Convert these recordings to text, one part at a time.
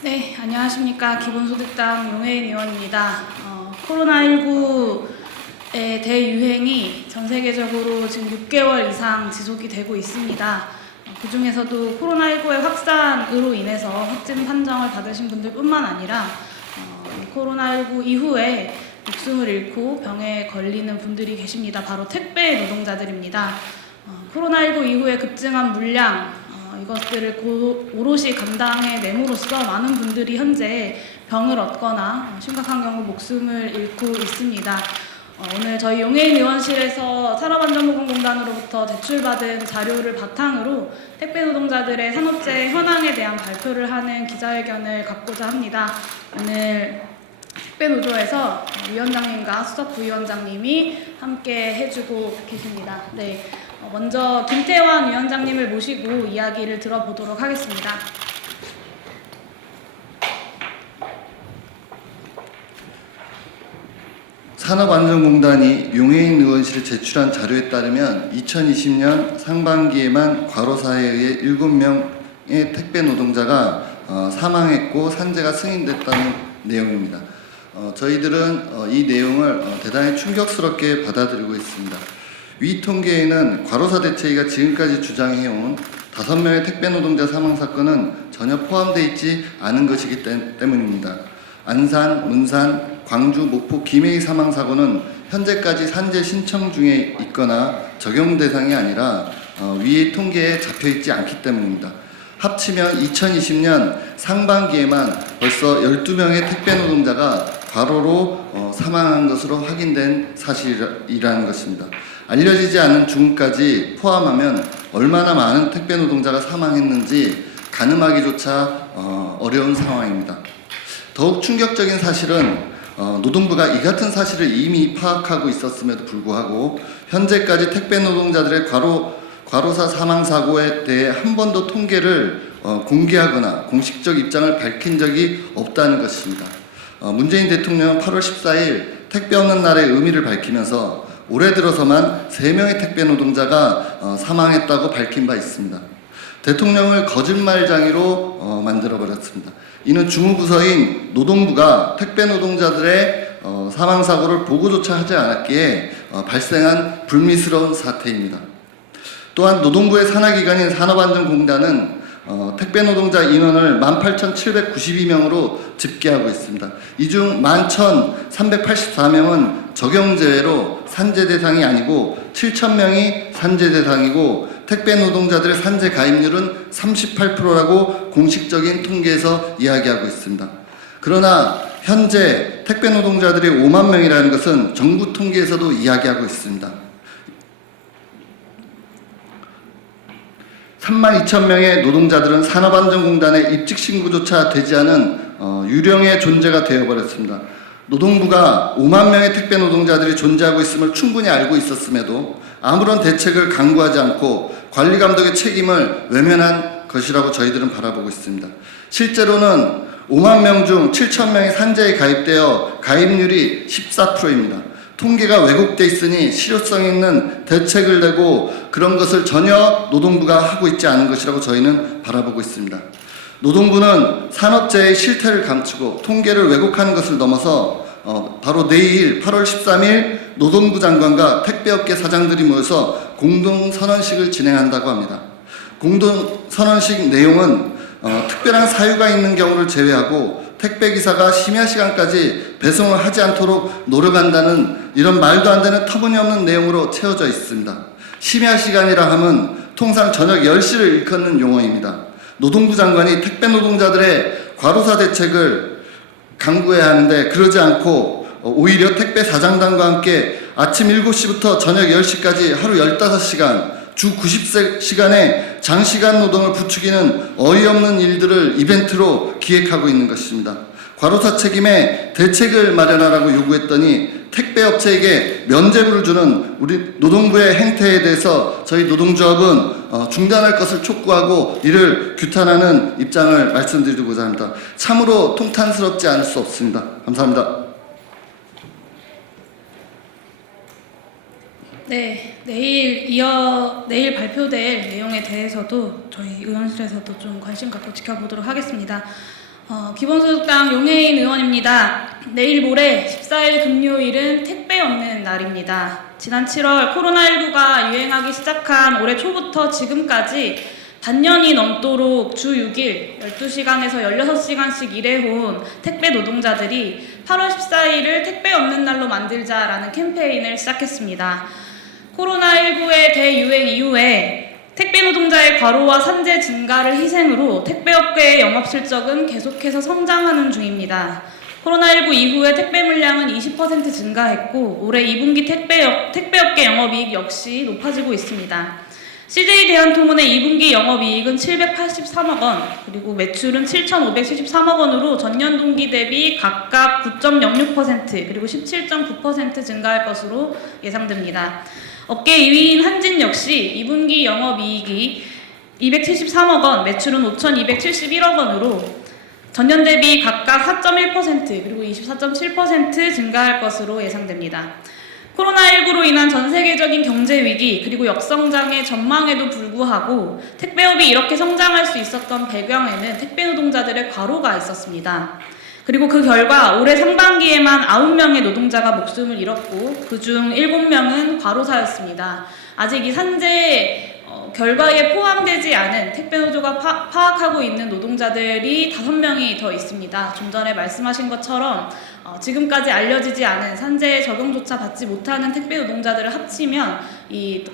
네, 안녕하십니까. 기본소득당 용혜인 의원입니다. 코로나19의 대유행이 전 세계적으로 지금 6개월 이상 지속이 되고 있습니다. 그 중에서도 코로나19의 확산으로 인해서 확진 판정을 받으신 분들뿐만 아니라 코로나19 이후에 목숨을 잃고 병에 걸리는 분들이 계십니다. 바로 택배 노동자들입니다. 코로나19 이후에 급증한 물량, 이것들을 오롯이 감당해냄으로써 많은 분들이 현재 병을 얻거나 심각한 경우 목숨을 잃고 있습니다. 오늘 저희 용혜인 의원실에서 산업안전보건공단으로부터 제출받은 자료를 바탕으로 택배 노동자들의 산업재해 현황에 대한 발표를 하는 기자회견을 갖고자 합니다. 오늘 택배노조에서 위원장님과 수석부위원장님이 함께 해주고 계십니다. 네, 먼저 김태환 위원장님을 모시고 이야기를 들어보도록 하겠습니다. 산업안전공단이 용혜인 의원실에 제출한 자료에 따르면 2020년 상반기에만 과로사에 의해 7명의 택배 노동자가 사망했고 산재가 승인됐다는 내용입니다. 저희들은 이 내용을 대단히 충격스럽게 받아들이고 있습니다. 위 통계에는 과로사 대책위가 지금까지 주장해온 5명의 택배 노동자 사망 사건은 전혀 포함되어 있지 않은 것이기 때문입니다. 안산, 문산, 광주, 목포, 김해의 사망 사고는 현재까지 산재 신청 중에 있거나 적용 대상이 아니라 위의 통계에 잡혀 있지 않기 때문입니다. 합치면 2020년 상반기에만 벌써 12명의 택배 노동자가 과로로 사망한 것으로 확인된 사실이라는 것입니다. 알려지지 않은 죽음까지 포함하면 얼마나 많은 택배 노동자가 사망했는지 가늠하기조차 어려운 상황입니다. 더욱 충격적인 사실은 노동부가 이 같은 사실을 이미 파악하고 있었음에도 불구하고 현재까지 택배 노동자들의 과로사 사망 사고에 대해 한 번도 통계를 공개하거나 공식적 입장을 밝힌 적이 없다는 것입니다. 문재인 대통령은 8월 14일 택배 없는 날의 의미를 밝히면서 올해 들어서만 3명의 택배 노동자가 사망했다고 밝힌 바 있습니다. 대통령을 거짓말장이로 만들어버렸습니다. 이는 주무부서인 노동부가 택배 노동자들의 사망사고를 보고조차 하지 않았기에 발생한 불미스러운 사태입니다. 또한 노동부의 산하기관인 산업안전공단은 택배 노동자 인원을 18,792명으로 집계하고 있습니다. 이 중 11,384명은 적용제외로 산재 대상이 아니고 7,000명이 산재 대상이고 택배 노동자들의 산재 가입률은 38%라고 공식적인 통계에서 이야기하고 있습니다. 그러나 현재 택배 노동자들이 5만 명이라는 것은 정부 통계에서도 이야기하고 있습니다. 32,000명의 노동자들은 산업안전공단에 입직신고조차 되지 않은 유령의 존재가 되어버렸습니다. 노동부가 5만 명의 택배 노동자들이 존재하고 있음을 충분히 알고 있었음에도 아무런 대책을 강구하지 않고 관리감독의 책임을 외면한 것이라고 저희들은 바라보고 있습니다. 실제로는 5만 명 중 7,000명이 산재에 가입되어 가입률이 14%입니다. 통계가 왜곡돼 있으니 실효성 있는 대책을 내고 그런 것을 전혀 노동부가 하고 있지 않은 것이라고 저희는 바라보고 있습니다. 노동부는 산업재해의 실태를 감추고 통계를 왜곡하는 것을 넘어서 바로 내일 8월 13일 노동부 장관과 택배업계 사장들이 모여서 공동선언식을 진행한다고 합니다. 공동선언식 내용은 특별한 사유가 있는 경우를 제외하고 택배기사가 심야 시간까지 배송을 하지 않도록 노력한다는 이런 말도 안 되는 터무니없는 내용으로 채워져 있습니다. 심야 시간이라 함은 통상 저녁 10시를 일컫는 용어입니다. 노동부 장관이 택배 노동자들의 과로사 대책을 강구해야 하는데 그러지 않고 오히려 택배 사장단과 함께 아침 7시부터 저녁 10시까지 하루 15시간 주 90시간의 장시간 노동을 부추기는 어이없는 일들을 이벤트로 기획하고 있는 것입니다. 과로사 책임에 대책을 마련하라고 요구했더니 택배업체에게 면죄부를 주는 우리 노동부의 행태에 대해서 저희 노동조합은 중단할 것을 촉구하고 이를 규탄하는 입장을 말씀드리고자 합니다. 참으로 통탄스럽지 않을 수 없습니다. 감사합니다. 네, 내일 발표될 내용에 대해서도 저희 의원실에서도 좀 관심 갖고 지켜보도록 하겠습니다. 기본소득당 용혜인 의원입니다. 내일 모레 14일 금요일은 택배 없는 날입니다. 지난 7월 코로나19가 유행하기 시작한 올해 초부터 지금까지 반년이 넘도록 주 6일 12시간에서 16시간씩 일해온 택배 노동자들이 8월 14일을 택배 없는 날로 만들자라는 캠페인을 시작했습니다. 코로나19의 대유행 이후에 택배 노동자의 과로와 산재 증가를 희생으로 택배업계의 영업실적은 계속해서 성장하는 중입니다. 코로나19 이후에 택배 물량은 20% 증가했고 올해 2분기 택배업계 영업이익 역시 높아지고 있습니다. CJ대한통운의 2분기 영업이익은 783억 원, 그리고 매출은 7,573억 원으로 전년 동기 대비 각각 9.06% 그리고 17.9% 증가할 것으로 예상됩니다. 업계 2위인 한진 역시 2분기 영업이익이 273억 원, 매출은 5,271억 원으로 전년 대비 각각 4.1% 그리고 24.7% 증가할 것으로 예상됩니다. 코로나19로 인한 전 세계적인 경제 위기 그리고 역성장의 전망에도 불구하고 택배업이 이렇게 성장할 수 있었던 배경에는 택배 노동자들의 과로가 있었습니다. 그리고 그 결과 올해 상반기에만 9명의 노동자가 목숨을 잃었고 그중 7명은 과로사였습니다. 아직 이 산재 결과에 포함되지 않은 택배 노조가 파악하고 있는 노동자들이 5명이 더 있습니다. 좀 전에 말씀하신 것처럼 지금까지 알려지지 않은 산재 적용조차 받지 못하는 택배 노동자들을 합치면 이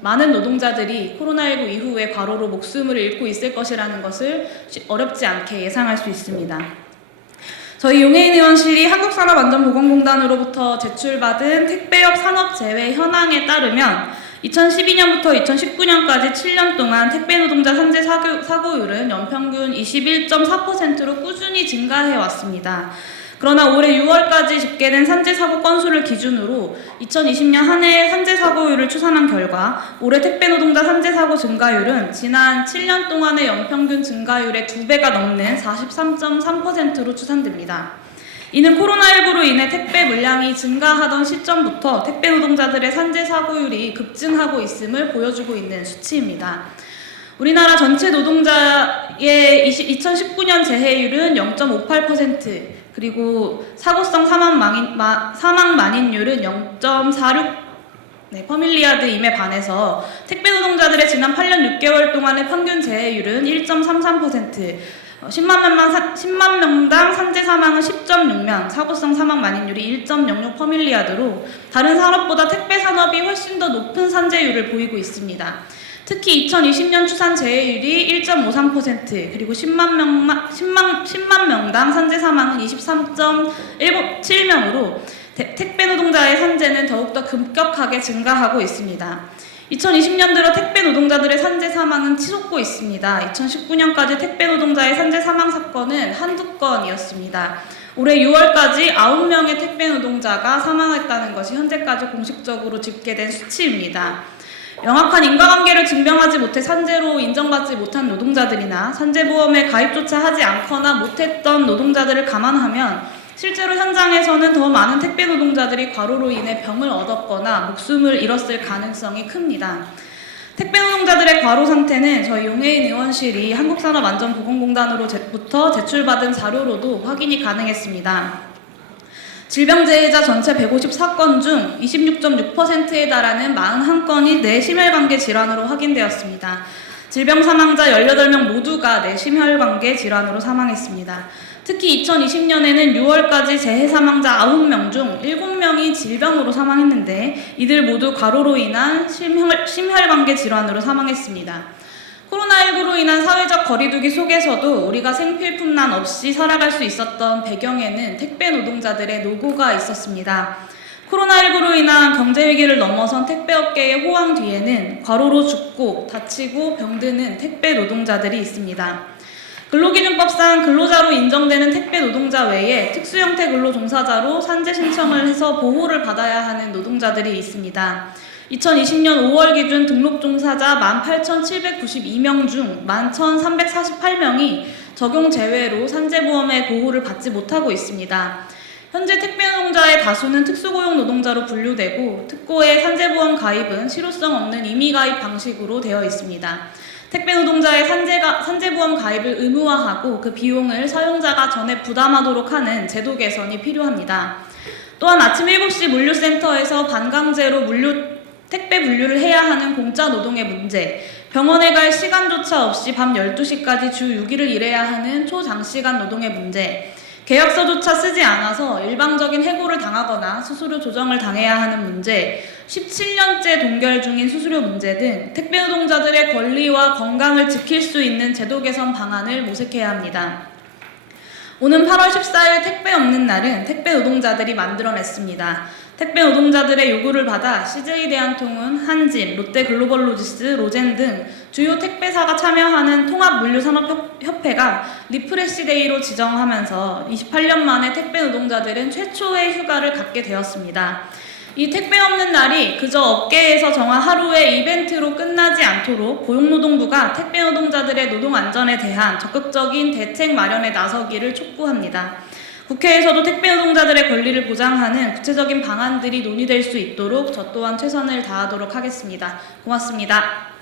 많은 노동자들이 코로나19 이후에 과로로 목숨을 잃고 있을 것이라는 것을 어렵지 않게 예상할 수 있습니다. 저희 용혜인 의원실이 한국산업안전보건공단으로부터 제출받은 택배업 산업재해 현황에 따르면 2012년부터 2019년까지 7년 동안 택배 노동자 산재 사고율은 연평균 21.4%로 꾸준히 증가해 왔습니다. 그러나 올해 6월까지 집계된 산재 사고 건수를 기준으로 2020년 한 해 산재 사고율을 추산한 결과 올해 택배 노동자 산재 사고 증가율은 지난 7년 동안의 연평균 증가율의 2배가 넘는 43.3%로 추산됩니다. 이는 코로나19로 인해 택배 물량이 증가하던 시점부터 택배 노동자들의 산재 사고율이 급증하고 있음을 보여주고 있는 수치입니다. 우리나라 전체 노동자의 2019년 재해율은 0.58%, 그리고 사고성 사망 만인율은 0.46 퍼밀리아드임에 반해서 택배 노동자들의 지난 8년 6개월 동안의 평균 재해율은 1.33%, 10만 명당 산재 사망은 10.6명, 사고성 사망 만인율이 1.06 퍼밀리아드로 다른 산업보다 택배 산업이 훨씬 더 높은 산재율을 보이고 있습니다. 특히 2020년 추산 재해율이 1.53%, 그리고 10만 명당 산재 사망은 23.7명으로 택배 노동자의 산재는 더욱더 급격하게 증가하고 있습니다. 2020년 들어 택배 노동자들의 산재 사망은 치솟고 있습니다. 2019년까지 택배 노동자의 산재 사망 사건은 한두 건이었습니다. 올해 6월까지 9명의 택배 노동자가 사망했다는 것이 현재까지 공식적으로 집계된 수치입니다. 명확한 인과관계를 증명하지 못해 산재로 인정받지 못한 노동자들이나 산재보험에 가입조차 하지 않거나 못했던 노동자들을 감안하면 실제로 현장에서는 더 많은 택배 노동자들이 과로로 인해 병을 얻었거나 목숨을 잃었을 가능성이 큽니다. 택배 노동자들의 과로 상태는 저희 용혜인 의원실이 한국산업안전보건공단으로부터 제출받은 자료로도 확인이 가능했습니다. 질병재해자 전체 154건 중 26.6%에 달하는 41건이 뇌심혈관계 질환으로 확인되었습니다. 질병 사망자 18명 모두가 뇌심혈관계 질환으로 사망했습니다. 특히 2020년에는 6월까지 재해 사망자 9명 중 7명이 질병으로 사망했는데 이들 모두 과로로 인한 심혈관계 질환으로 사망했습니다. 코로나19로 인한 사회적 거리두기 속에서도 우리가 생필품난 없이 살아갈 수 있었던 배경에는 택배 노동자들의 노고가 있었습니다. 코로나19로 인한 경제위기를 넘어선 택배업계의 호황 뒤에는 과로로 죽고 다치고 병드는 택배 노동자들이 있습니다. 근로기준법상 근로자로 인정되는 택배 노동자 외에 특수형태 근로종사자로 산재 신청을 해서 보호를 받아야 하는 노동자들이 있습니다. 2020년 5월 기준 등록 종사자 18,792명 중 11,348명이 적용 제외로 산재보험의 보호를 받지 못하고 있습니다. 현재 택배 노동자의 다수는 특수고용 노동자로 분류되고 특고의 산재보험 가입은 실효성 없는 임의가입 방식으로 되어 있습니다. 택배 노동자의 산재보험 가입을 의무화하고 그 비용을 사용자가 전액 부담하도록 하는 제도 개선이 필요합니다. 또한 아침 7시 물류센터에서 반강제로 택배 분류를 해야 하는 공짜 노동의 문제, 병원에 갈 시간조차 없이 밤 12시까지 주 6일을 일해야 하는 초장시간 노동의 문제, 계약서조차 쓰지 않아서 일방적인 해고를 당하거나 수수료 조정을 당해야 하는 문제, 17년째 동결 중인 수수료 문제 등 택배 노동자들의 권리와 건강을 지킬 수 있는 제도 개선 방안을 모색해야 합니다. 오는 8월 14일 택배 없는 날은 택배 노동자들이 만들어냈습니다. 택배 노동자들의 요구를 받아 CJ대한통운, 한진, 롯데글로벌로지스, 로젠 등 주요 택배사가 참여하는 통합물류산업협회가 리프레시데이로 지정하면서 28년 만에 택배 노동자들은 최초의 휴가를 갖게 되었습니다. 이 택배 없는 날이 그저 업계에서 정한 하루의 이벤트로 끝나지 않도록 고용노동부가 택배 노동자들의 노동 안전에 대한 적극적인 대책 마련에 나서기를 촉구합니다. 국회에서도 택배 노동자들의 권리를 보장하는 구체적인 방안들이 논의될 수 있도록 저 또한 최선을 다하도록 하겠습니다. 고맙습니다.